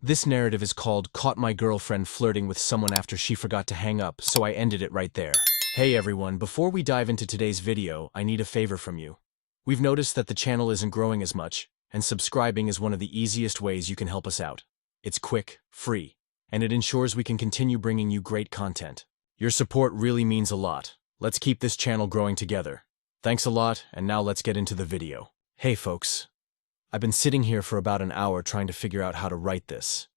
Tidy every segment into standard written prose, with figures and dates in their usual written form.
This narrative is called Caught My Girlfriend Flirting with Someone After She Forgot to Hang Up, so I ended it right there. Hey everyone, before we dive into today's video, I need a favor from you. We've noticed that the channel isn't growing as much, and subscribing is one of the easiest ways you can help us out. It's quick, free, and it ensures we can continue bringing you great content. Your support really means a lot. Let's keep this channel growing together. Thanks a lot, and now let's get into the video. Hey folks. I've been sitting here for about an hour trying to figure out how to write this.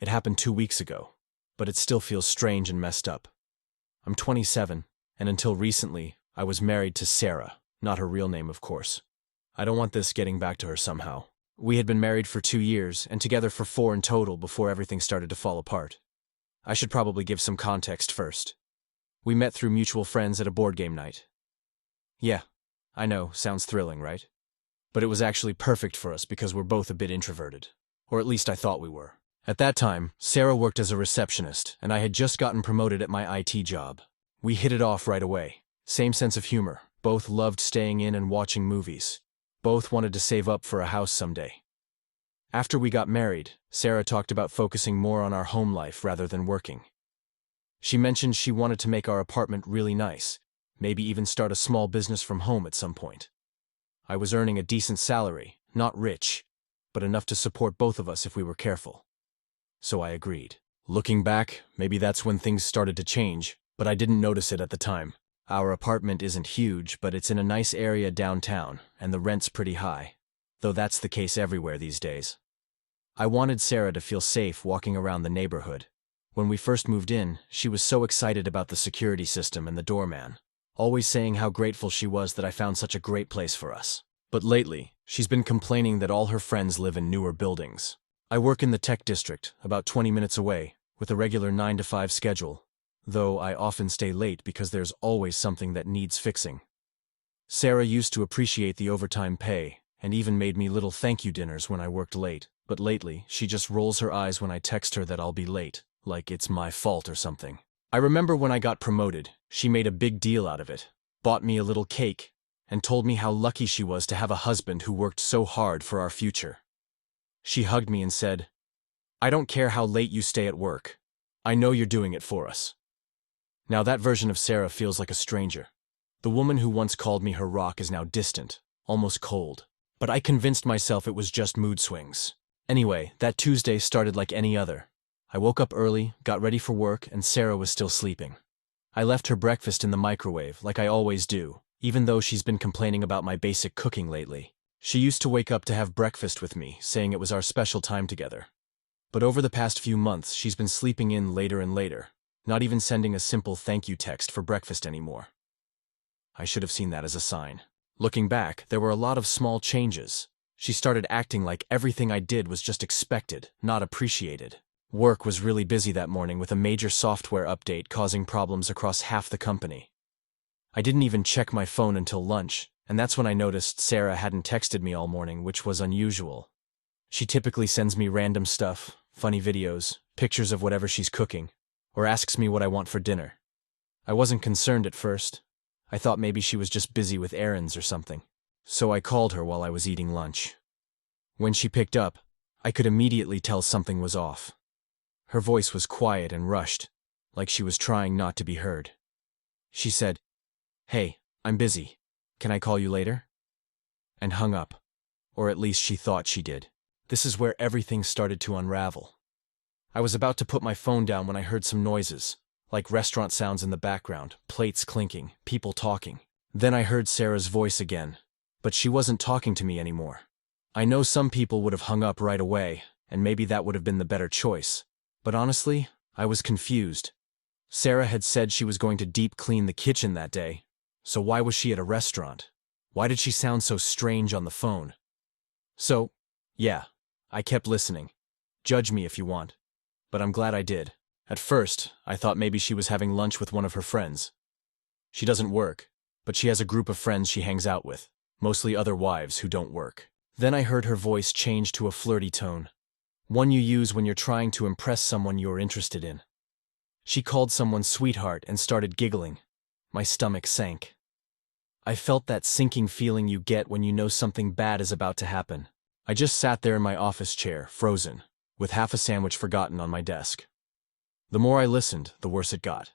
It happened 2 weeks ago, but it still feels strange and messed up. I'm 27, and until recently, I was married to Sarah, not her real name, of course. I don't want this getting back to her somehow. We had been married for 2 years, and together for 4 in total before everything started to fall apart. I should probably give some context first. We met through mutual friends at a board game night. Yeah, I know, sounds thrilling, right? But it was actually perfect for us because we're both a bit introverted. Or at least I thought we were. At that time, Sarah worked as a receptionist, and I had just gotten promoted at my IT job. We hit it off right away. Same sense of humor. Both loved staying in and watching movies. Both wanted to save up for a house someday. After we got married, Sarah talked about focusing more on our home life rather than working. She mentioned she wanted to make our apartment really nice, maybe even start a small business from home at some point. I was earning a decent salary, not rich, but enough to support both of us if we were careful. So I agreed. Looking back, maybe that's when things started to change, but I didn't notice it at the time. Our apartment isn't huge, but it's in a nice area downtown, and the rent's pretty high, though that's the case everywhere these days. I wanted Sarah to feel safe walking around the neighborhood. When we first moved in, she was so excited about the security system and the doorman, always saying how grateful she was that I found such a great place for us. But lately, she's been complaining that all her friends live in newer buildings. I work in the tech district, about 20 minutes away, with a regular 9 to 5 schedule, though I often stay late because there's always something that needs fixing. Sarah used to appreciate the overtime pay, and even made me little thank you dinners when I worked late, but lately, she just rolls her eyes when I text her that I'll be late, like it's my fault or something. I remember when I got promoted, she made a big deal out of it, bought me a little cake, and told me how lucky she was to have a husband who worked so hard for our future. She hugged me and said, "I don't care how late you stay at work. I know you're doing it for us." Now that version of Sarah feels like a stranger. The woman who once called me her rock is now distant, almost cold. But I convinced myself it was just mood swings. Anyway, that Tuesday started like any other. I woke up early, got ready for work, and Sarah was still sleeping. I left her breakfast in the microwave, like I always do, even though she's been complaining about my basic cooking lately. She used to wake up to have breakfast with me, saying it was our special time together. But over the past few months, she's been sleeping in later and later, not even sending a simple thank you text for breakfast anymore. I should have seen that as a sign. Looking back, there were a lot of small changes. She started acting like everything I did was just expected, not appreciated. Work was really busy that morning with a major software update causing problems across half the company. I didn't even check my phone until lunch, and that's when I noticed Sarah hadn't texted me all morning, which was unusual. She typically sends me random stuff, funny videos, pictures of whatever she's cooking, or asks me what I want for dinner. I wasn't concerned at first. I thought maybe she was just busy with errands or something. So I called her while I was eating lunch. When she picked up, I could immediately tell something was off. Her voice was quiet and rushed, like she was trying not to be heard. She said, "Hey, I'm busy. Can I call you later?" And hung up. Or at least she thought she did. This is where everything started to unravel. I was about to put my phone down when I heard some noises, like restaurant sounds in the background, plates clinking, people talking. Then I heard Sarah's voice again, but she wasn't talking to me anymore. I know some people would have hung up right away, and maybe that would have been the better choice. But honestly, I was confused. Sarah had said she was going to deep clean the kitchen that day, so why was she at a restaurant? Why did she sound so strange on the phone? So, yeah, I kept listening. Judge me if you want. But I'm glad I did. At first, I thought maybe she was having lunch with one of her friends. She doesn't work, but she has a group of friends she hangs out with, mostly other wives who don't work. Then I heard her voice change to a flirty tone, one you use when you're trying to impress someone you're interested in. She called someone sweetheart and started giggling. My stomach sank. I felt that sinking feeling you get when you know something bad is about to happen. I just sat there in my office chair, frozen. with half a sandwich forgotten on my desk. The more I listened, the worse it got.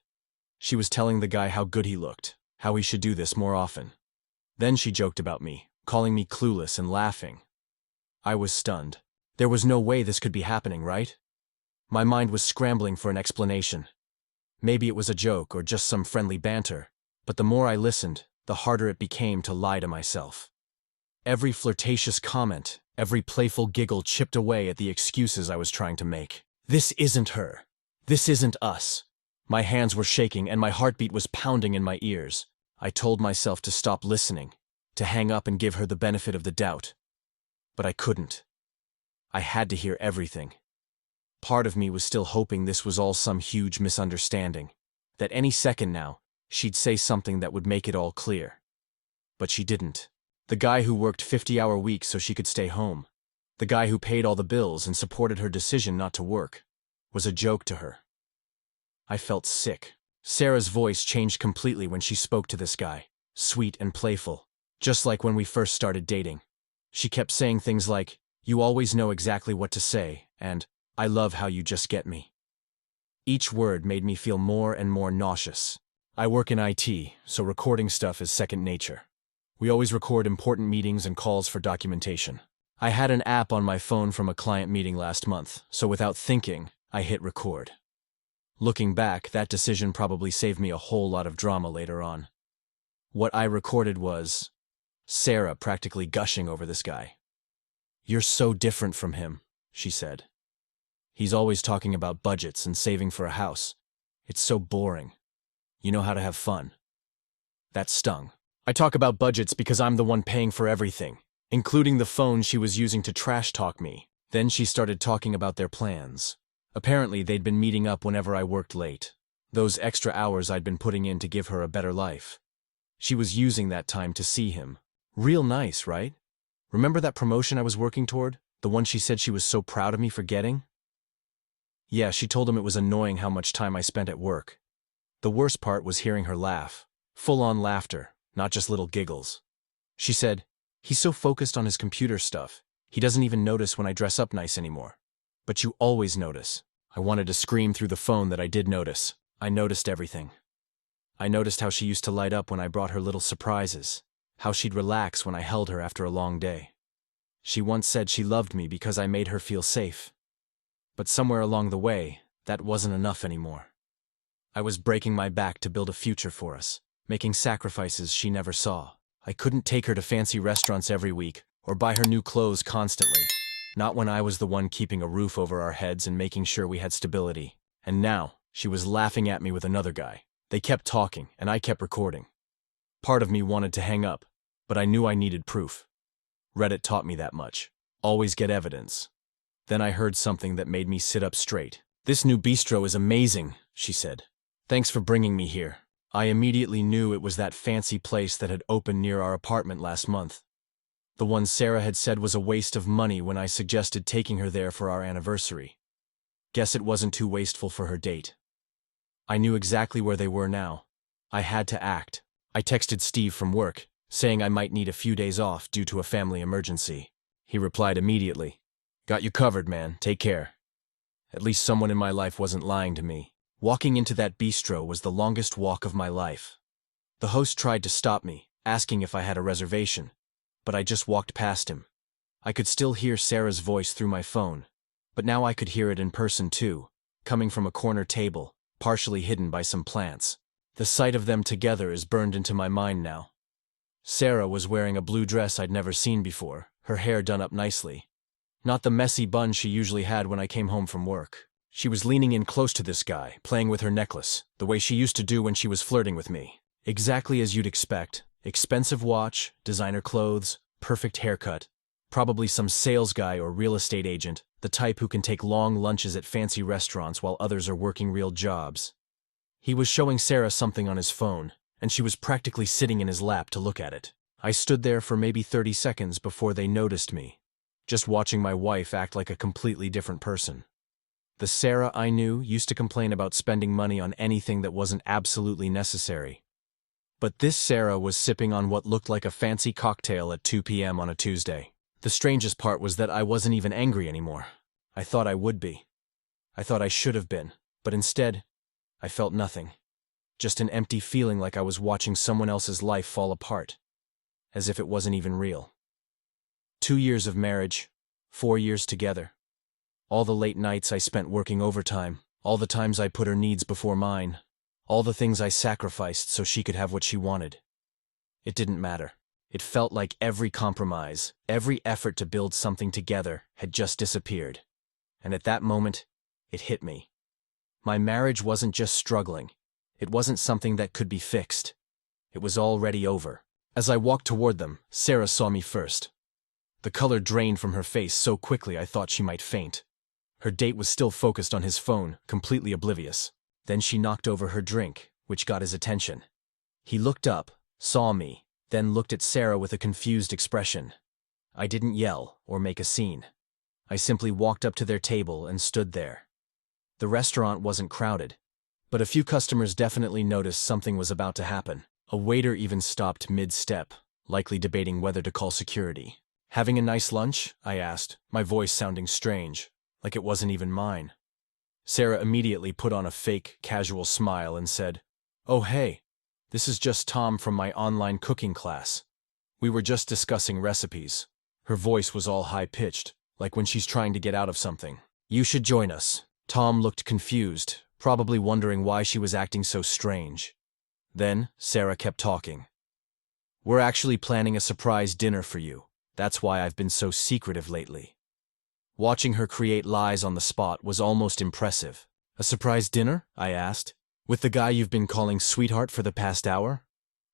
She was telling the guy how good he looked, how he should do this more often. Then she joked about me, calling me clueless and laughing. I was stunned. There was no way this could be happening, right? My mind was scrambling for an explanation. Maybe it was a joke or just some friendly banter, but the more I listened, the harder it became to lie to myself. Every flirtatious comment, every playful giggle chipped away at the excuses I was trying to make. This isn't her. This isn't us. My hands were shaking and my heartbeat was pounding in my ears. I told myself to stop listening, to hang up and give her the benefit of the doubt. But I couldn't. I had to hear everything. Part of me was still hoping this was all some huge misunderstanding, that any second now, she'd say something that would make it all clear. But she didn't. The guy who worked 50-hour weeks so she could stay home, the guy who paid all the bills and supported her decision not to work, was a joke to her. I felt sick. Sarah's voice changed completely when she spoke to this guy, sweet and playful, just like when we first started dating. She kept saying things like, "You always know exactly what to say," and "I love how you just get me." Each word made me feel more and more nauseous. I work in IT, so recording stuff is second nature. We always record important meetings and calls for documentation. I had an app on my phone from a client meeting last month, so without thinking, I hit record. Looking back, that decision probably saved me a whole lot of drama later on. What I recorded was Sarah practically gushing over this guy. "You're so different from him," she said. "He's always talking about budgets and saving for a house. It's so boring. You know how to have fun." That stung. I talk about budgets because I'm the one paying for everything, including the phone she was using to trash talk me. Then she started talking about their plans. Apparently, they'd been meeting up whenever I worked late. Those extra hours I'd been putting in to give her a better life. She was using that time to see him. Real nice, right? Remember that promotion I was working toward? The one she said she was so proud of me for getting? Yeah, she told him it was annoying how much time I spent at work. The worst part was hearing her laugh. Full-on laughter, not just little giggles. She said, "He's so focused on his computer stuff, he doesn't even notice when I dress up nice anymore. But you always notice." I wanted to scream through the phone that I did notice. I noticed everything. I noticed how she used to light up when I brought her little surprises, how she'd relax when I held her after a long day. She once said she loved me because I made her feel safe. But somewhere along the way, that wasn't enough anymore. I was breaking my back to build a future for us, making sacrifices she never saw. I couldn't take her to fancy restaurants every week or buy her new clothes constantly. Not when I was the one keeping a roof over our heads and making sure we had stability. And now, she was laughing at me with another guy. They kept talking, and I kept recording. Part of me wanted to hang up, but I knew I needed proof. Reddit taught me that much. Always get evidence. Then I heard something that made me sit up straight. "This new bistro is amazing," she said. "Thanks for bringing me here." I immediately knew it was that fancy place that had opened near our apartment last month. The one Sarah had said was a waste of money when I suggested taking her there for our anniversary. Guess it wasn't too wasteful for her date. I knew exactly where they were now. I had to act. I texted Steve from work, saying I might need a few days off due to a family emergency. He replied immediately, "Got you covered, man. Take care." At least someone in my life wasn't lying to me. Walking into that bistro was the longest walk of my life. The host tried to stop me, asking if I had a reservation, but I just walked past him. I could still hear Sarah's voice through my phone, but now I could hear it in person too, coming from a corner table, partially hidden by some plants. The sight of them together is burned into my mind now. Sarah was wearing a blue dress I'd never seen before, her hair done up nicely. Not the messy bun she usually had when I came home from work. She was leaning in close to this guy, playing with her necklace, the way she used to do when she was flirting with me. Exactly as you'd expect. Expensive watch, designer clothes, perfect haircut. Probably some sales guy or real estate agent, the type who can take long lunches at fancy restaurants while others are working real jobs. He was showing Sarah something on his phone, and she was practically sitting in his lap to look at it. I stood there for maybe 30 seconds before they noticed me, just watching my wife act like a completely different person. The Sarah I knew used to complain about spending money on anything that wasn't absolutely necessary. But this Sarah was sipping on what looked like a fancy cocktail at 2 p.m. on a Tuesday. The strangest part was that I wasn't even angry anymore. I thought I would be. I thought I should have been, but instead, I felt nothing. Just an empty feeling like I was watching someone else's life fall apart, as if it wasn't even real. 2 years of marriage, 4 years together. All the late nights I spent working overtime, all the times I put her needs before mine, all the things I sacrificed so she could have what she wanted. It didn't matter. It felt like every compromise, every effort to build something together had just disappeared. And at that moment, it hit me. My marriage wasn't just struggling. It wasn't something that could be fixed. It was already over. As I walked toward them, Sarah saw me first. The color drained from her face so quickly I thought she might faint. Her date was still focused on his phone, completely oblivious. Then she knocked over her drink, which got his attention. He looked up, saw me, then looked at Sarah with a confused expression. I didn't yell or make a scene. I simply walked up to their table and stood there. The restaurant wasn't crowded, but a few customers definitely noticed something was about to happen. A waiter even stopped mid-step, likely debating whether to call security. "Having a nice lunch?" I asked, my voice sounding strange, like it wasn't even mine. Sarah immediately put on a fake, casual smile and said, "Oh hey, this is just Tom from my online cooking class. We were just discussing recipes." Her voice was all high-pitched, like when she's trying to get out of something. "You should join us." Tom looked confused, probably wondering why she was acting so strange. Then, Sarah kept talking. "We're actually planning a surprise dinner for you. That's why I've been so secretive lately." Watching her create lies on the spot was almost impressive. "A surprise dinner?" I asked. "With the guy you've been calling sweetheart for the past hour?"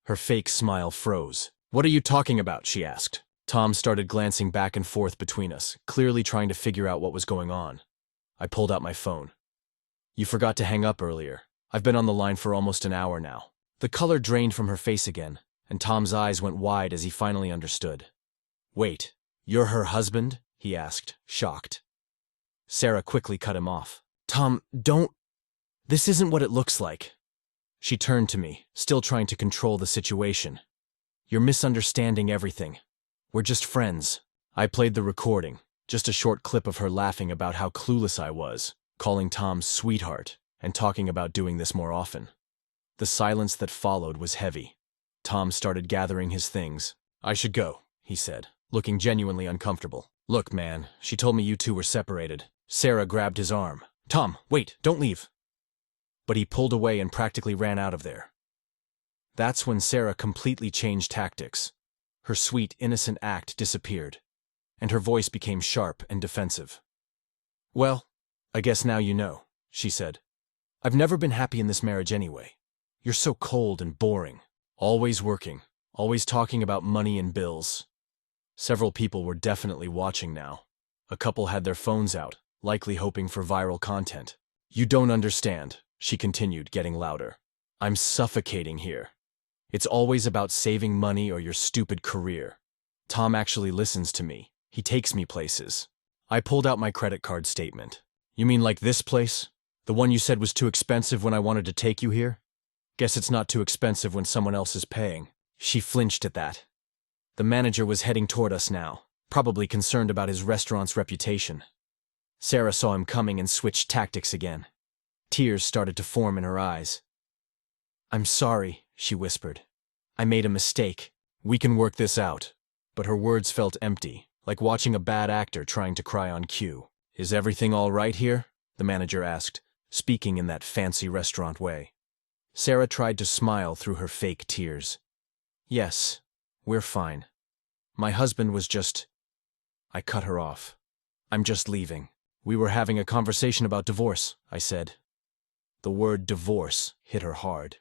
Her fake smile froze. "What are you talking about?" she asked. Tom started glancing back and forth between us, clearly trying to figure out what was going on. I pulled out my phone. "You forgot to hang up earlier. I've been on the line for almost an hour now." The color drained from her face again, and Tom's eyes went wide as he finally understood. "Wait, you're her husband?" he asked, shocked. Sarah quickly cut him off. "Tom, don't... This isn't what it looks like." She turned to me, still trying to control the situation. "You're misunderstanding everything. We're just friends." I played the recording, just a short clip of her laughing about how clueless I was, calling Tom sweetheart, and talking about doing this more often. The silence that followed was heavy. Tom started gathering his things. "I should go," he said, looking genuinely uncomfortable. "Look, man, she told me you two were separated." Sarah grabbed his arm. "Tom, wait, don't leave." But he pulled away and practically ran out of there. That's when Sarah completely changed tactics. Her sweet, innocent act disappeared, and her voice became sharp and defensive. "Well, I guess now you know," she said. "I've never been happy in this marriage anyway. You're so cold and boring. Always working, always talking about money and bills." Several people were definitely watching now. A couple had their phones out, likely hoping for viral content. "You don't understand," she continued, getting louder. "I'm suffocating here. It's always about saving money or your stupid career. Tom actually listens to me. He takes me places." I pulled out my credit card statement. "You mean like this place? The one you said was too expensive when I wanted to take you here? Guess it's not too expensive when someone else is paying." She flinched at that. The manager was heading toward us now, probably concerned about his restaurant's reputation. Sarah saw him coming and switched tactics again. Tears started to form in her eyes. "I'm sorry," she whispered. "I made a mistake. We can work this out." But her words felt empty, like watching a bad actor trying to cry on cue. "Is everything all right here?" the manager asked, speaking in that fancy restaurant way. Sarah tried to smile through her fake tears. "Yes, we're fine. My husband was just..." I cut her off. "I'm just leaving." "We were having a conversation about divorce," I said. The word divorce hit her hard.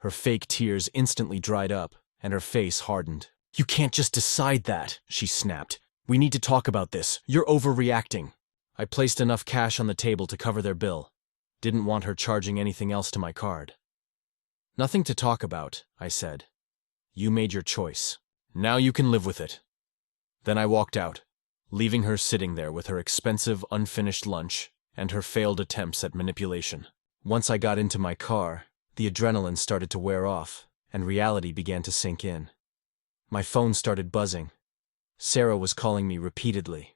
Her fake tears instantly dried up, and her face hardened. "You can't just decide that," she snapped. "We need to talk about this. You're overreacting." I placed enough cash on the table to cover their bill. Didn't want her charging anything else to my card. "Nothing to talk about," I said. "You made your choice. Now you can live with it." Then I walked out, leaving her sitting there with her expensive, unfinished lunch and her failed attempts at manipulation. Once I got into my car, the adrenaline started to wear off, and reality began to sink in. My phone started buzzing. Sarah was calling me repeatedly.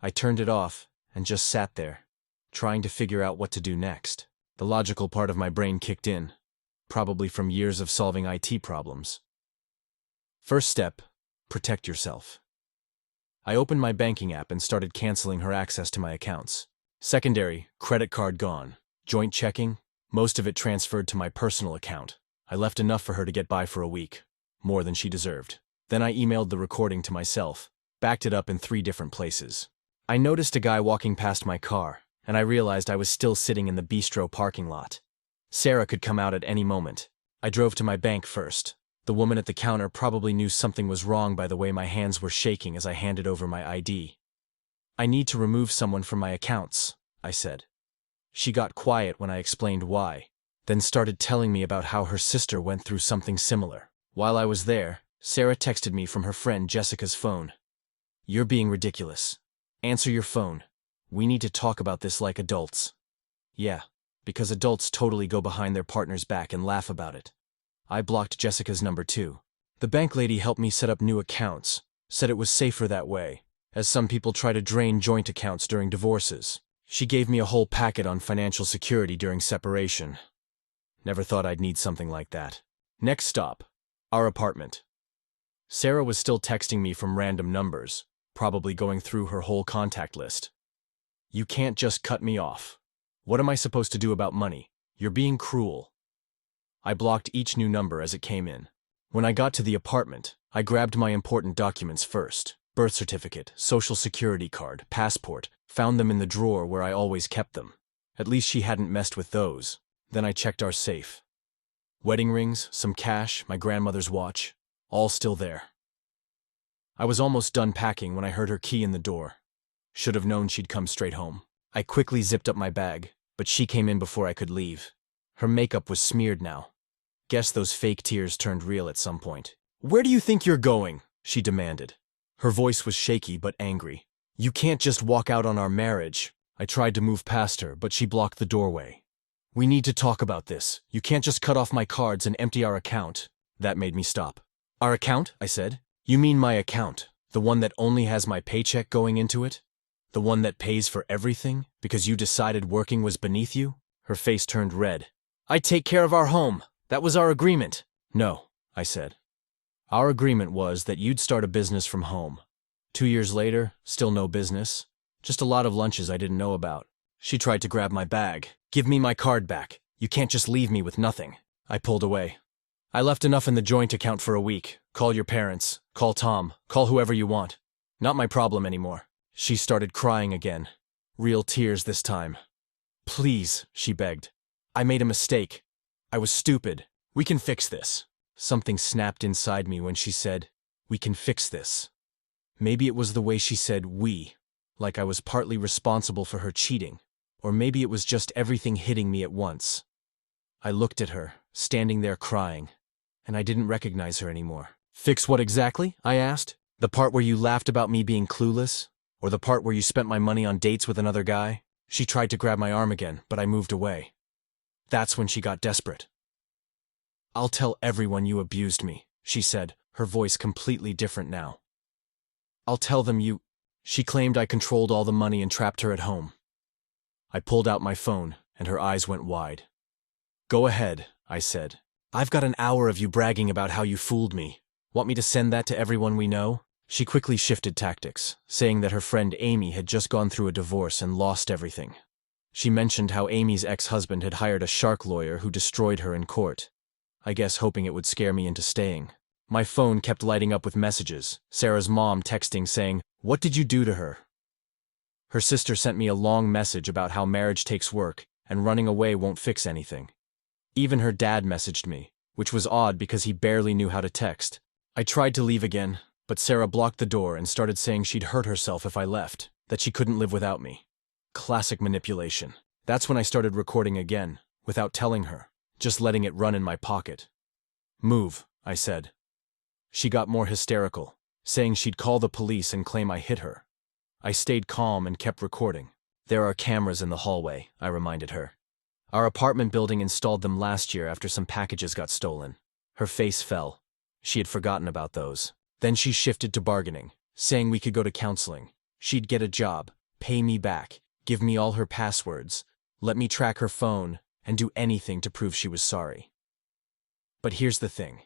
I turned it off and just sat there, trying to figure out what to do next. The logical part of my brain kicked in, probably from years of solving IT problems. First step, protect yourself. I opened my banking app and started canceling her access to my accounts. Secondary, credit card gone. Joint checking, most of it transferred to my personal account. I left enough for her to get by for a week, more than she deserved. Then I emailed the recording to myself, backed it up in 3 different places. I noticed a guy walking past my car, and I realized I was still sitting in the bistro parking lot. Sarah could come out at any moment. I drove to my bank first. The woman at the counter probably knew something was wrong by the way my hands were shaking as I handed over my ID. I need to remove someone from my accounts, I said. She got quiet when I explained why, then started telling me about how her sister went through something similar. While I was there, Sarah texted me from her friend Jessica's phone. "You're being ridiculous. Answer your phone. We need to talk about this like adults." Yeah, because adults totally go behind their partner's back and laugh about it. I blocked Jessica's number too. The bank lady helped me set up new accounts, said it was safer that way, as some people try to drain joint accounts during divorces. She gave me a whole packet on financial security during separation. Never thought I'd need something like that. Next stop, our apartment. Sarah was still texting me from random numbers, probably going through her whole contact list. "You can't just cut me off. What am I supposed to do about money? You're being cruel." I blocked each new number as it came in. When I got to the apartment, I grabbed my important documents first. Birth certificate, social security card, passport, found them in the drawer where I always kept them. At least she hadn't messed with those. Then I checked our safe. Wedding rings, some cash, my grandmother's watch, all still there. I was almost done packing when I heard her key in the door. Should have known she'd come straight home. I quickly zipped up my bag, but she came in before I could leave. Her makeup was smeared now. Guess those fake tears turned real at some point. "Where do you think you're going?" she demanded. Her voice was shaky but angry. "You can't just walk out on our marriage." I tried to move past her, but she blocked the doorway. "We need to talk about this. You can't just cut off my cards and empty our account." That made me stop. "Our account?" I said. "You mean my account, the one that only has my paycheck going into it? The one that pays for everything because you decided working was beneath you?" Her face turned red. "I take care of our home. That was our agreement." "No," I said. "Our agreement was that you'd start a business from home. 2 years later, still no business. Just a lot of lunches I didn't know about." She tried to grab my bag. "Give me my card back. You can't just leave me with nothing." I pulled away. "I left enough in the joint account for a week. Call your parents. Call Tom. Call whoever you want. Not my problem anymore." She started crying again. Real tears this time. "Please," she begged. "I made a mistake. I was stupid. We can fix this." Something snapped inside me when she said, "We can fix this." Maybe it was the way she said "we," like I was partly responsible for her cheating, or maybe it was just everything hitting me at once. I looked at her, standing there crying, and I didn't recognize her anymore. "Fix what exactly?" I asked. "The part where you laughed about me being clueless? Or the part where you spent my money on dates with another guy?" She tried to grab my arm again, but I moved away. That's when she got desperate. "I'll tell everyone you abused me," she said, her voice completely different now. "I'll tell them you—" She claimed I controlled all the money and trapped her at home. I pulled out my phone, and her eyes went wide. "Go ahead," I said. "I've got an hour of you bragging about how you fooled me. Want me to send that to everyone we know?" She quickly shifted tactics, saying that her friend Amy had just gone through a divorce and lost everything. She mentioned how Amy's ex-husband had hired a shark lawyer who destroyed her in court. I guess hoping it would scare me into staying. My phone kept lighting up with messages, Sarah's mom texting saying, "What did you do to her?" Her sister sent me a long message about how marriage takes work and running away won't fix anything. Even her dad messaged me, which was odd because he barely knew how to text. I tried to leave again, but Sarah blocked the door and started saying she'd hurt herself if I left, that she couldn't live without me. Classic manipulation. That's when I started recording again, without telling her, just letting it run in my pocket. "Move," I said. She got more hysterical, saying she'd call the police and claim I hit her. I stayed calm and kept recording. "There are cameras in the hallway," I reminded her. "Our apartment building installed them last year after some packages got stolen." Her face fell. She had forgotten about those. Then she shifted to bargaining, saying we could go to counseling. She'd get a job, pay me back, give me all her passwords, let me track her phone, and do anything to prove she was sorry. But here's the thing.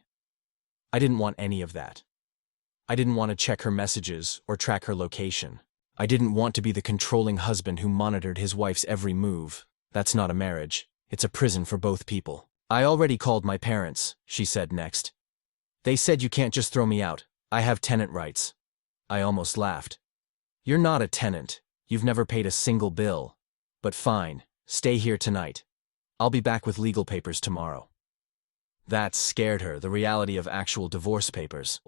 I didn't want any of that. I didn't want to check her messages or track her location. I didn't want to be the controlling husband who monitored his wife's every move. That's not a marriage. It's a prison for both people. I already called my parents, she said next. They said you can't just throw me out. I have tenant rights. I almost laughed. You're not a tenant. You've never paid a single bill. But fine, stay here tonight. I'll be back with legal papers tomorrow. That scared her, the reality of actual divorce papers.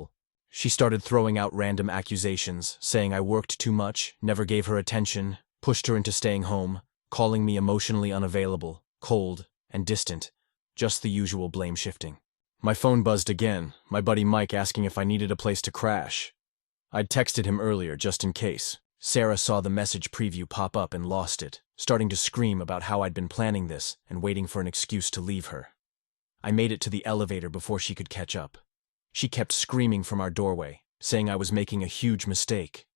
She started throwing out random accusations, saying I worked too much, never gave her attention, pushed her into staying home, calling me emotionally unavailable, cold, and distant. Just the usual blame shifting. My phone buzzed again, my buddy Mike asking if I needed a place to crash. I'd texted him earlier just in case. Sarah saw the message preview pop up and lost it, starting to scream about how I'd been planning this and waiting for an excuse to leave her. I made it to the elevator before she could catch up. She kept screaming from our doorway, saying I was making a huge mistake,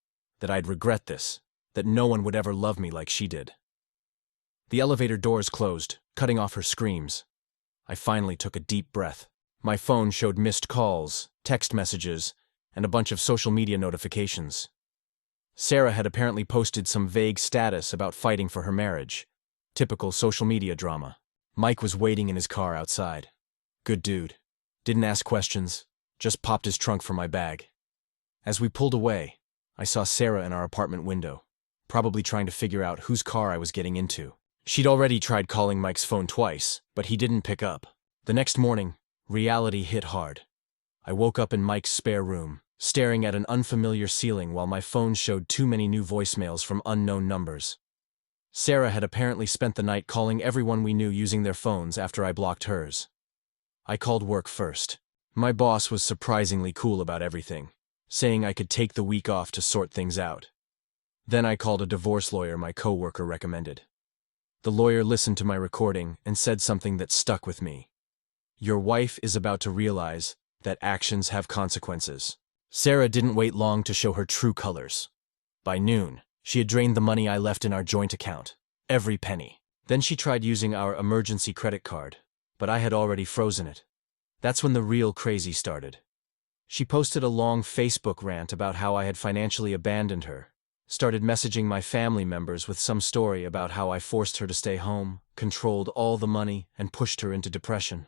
that I'd regret this, that no one would ever love me like she did. The elevator doors closed, cutting off her screams. I finally took a deep breath. My phone showed missed calls, text messages, and a bunch of social media notifications. Sarah had apparently posted some vague status about fighting for her marriage. Typical social media drama. Mike was waiting in his car outside. Good dude. Didn't ask questions, just popped his trunk for my bag. As we pulled away, I saw Sarah in our apartment window, probably trying to figure out whose car I was getting into. She'd already tried calling Mike's phone twice, but he didn't pick up. The next morning, reality hit hard. I woke up in Mike's spare room, staring at an unfamiliar ceiling while my phone showed too many new voicemails from unknown numbers. Sarah had apparently spent the night calling everyone we knew using their phones after I blocked hers. I called work first. My boss was surprisingly cool about everything, saying I could take the week off to sort things out. Then I called a divorce lawyer my coworker recommended. The lawyer listened to my recording and said something that stuck with me. Your wife is about to realize that actions have consequences. Sarah didn't wait long to show her true colors. By noon, she had drained the money I left in our joint account, every penny. Then she tried using our emergency credit card, but I had already frozen it. That's when the real crazy started. She posted a long Facebook rant about how I had financially abandoned her, started messaging my family members with some story about how I forced her to stay home, controlled all the money, and pushed her into depression.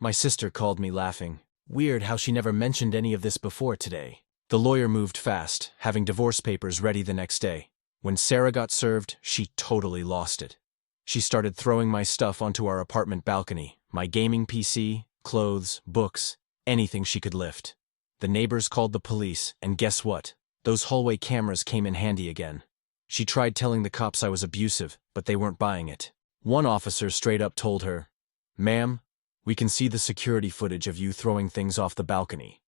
My sister called me laughing. Weird how she never mentioned any of this before today. The lawyer moved fast, having divorce papers ready the next day. When Sarah got served, she totally lost it. She started throwing my stuff onto our apartment balcony, my gaming PC, clothes, books, anything she could lift. The neighbors called the police, and guess what? Those hallway cameras came in handy again. She tried telling the cops I was abusive, but they weren't buying it. One officer straight up told her, "Ma'am, we can see the security footage of you throwing things off the balcony."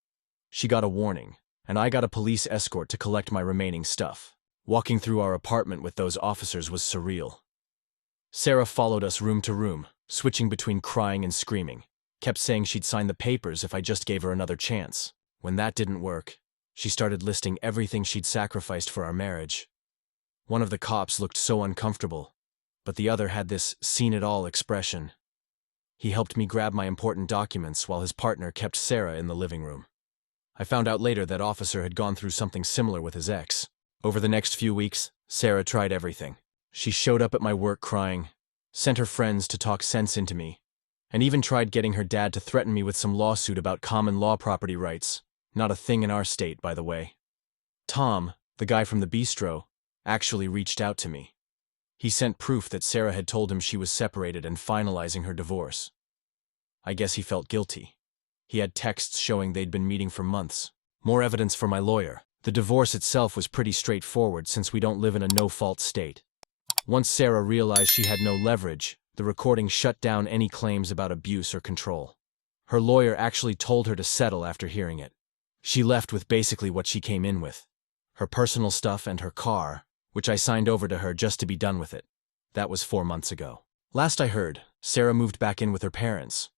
She got a warning, and I got a police escort to collect my remaining stuff. Walking through our apartment with those officers was surreal. Sarah followed us room to room, switching between crying and screaming, kept saying she'd sign the papers if I just gave her another chance. When that didn't work, she started listing everything she'd sacrificed for our marriage. One of the cops looked so uncomfortable, but the other had this seen-it-all expression. He helped me grab my important documents while his partner kept Sarah in the living room. I found out later that officer had gone through something similar with his ex. Over the next few weeks, Sarah tried everything. She showed up at my work crying, sent her friends to talk sense into me, and even tried getting her dad to threaten me with some lawsuit about common law property rights. Not a thing in our state, by the way. Tom, the guy from the bistro, actually reached out to me. He sent proof that Sarah had told him she was separated and finalizing her divorce. I guess he felt guilty. He had texts showing they'd been meeting for months. More evidence for my lawyer. The divorce itself was pretty straightforward since we don't live in a no-fault state. Once Sarah realized she had no leverage, the recording shut down any claims about abuse or control. Her lawyer actually told her to settle after hearing it. She left with basically what she came in with. Her personal stuff and her car, which I signed over to her just to be done with it. That was 4 months ago. Last I heard, Sarah moved back in with her parents.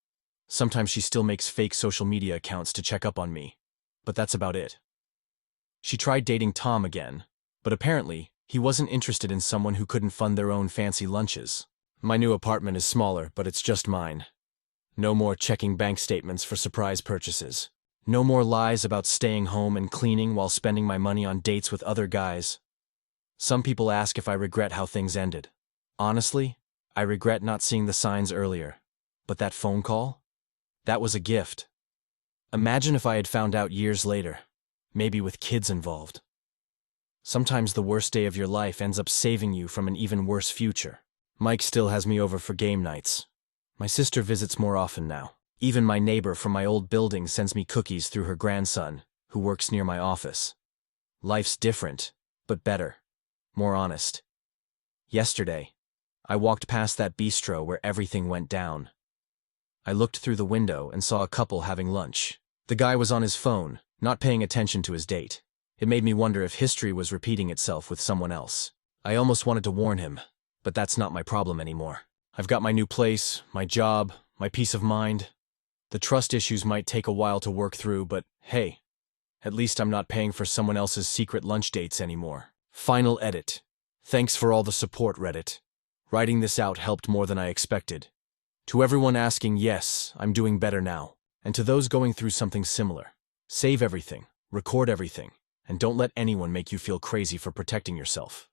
Sometimes she still makes fake social media accounts to check up on me, but that's about it. She tried dating Tom again, but apparently He wasn't interested in someone who couldn't fund their own fancy lunches. My new apartment is smaller, but it's just mine. No more checking bank statements for surprise purchases. No more lies about staying home and cleaning while spending my money on dates with other guys. Some people ask if I regret how things ended. Honestly, I regret not seeing the signs earlier. But that phone call? That was a gift. Imagine if I had found out years later, maybe with kids involved. Sometimes the worst day of your life ends up saving you from an even worse future. Mike still has me over for game nights. My sister visits more often now. Even my neighbor from my old building sends me cookies through her grandson, who works near my office. Life's different, but better. More honest. Yesterday, I walked past that bistro where everything went down. I looked through the window and saw a couple having lunch. The guy was on his phone, not paying attention to his date. It made me wonder if history was repeating itself with someone else. I almost wanted to warn him, but that's not my problem anymore. I've got my new place, my job, my peace of mind. The trust issues might take a while to work through, but hey, at least I'm not paying for someone else's secret lunch dates anymore. Final edit. Thanks for all the support, Reddit. Writing this out helped more than I expected. To everyone asking, yes, I'm doing better now. And to those going through something similar, save everything, record everything, and don't let anyone make you feel crazy for protecting yourself.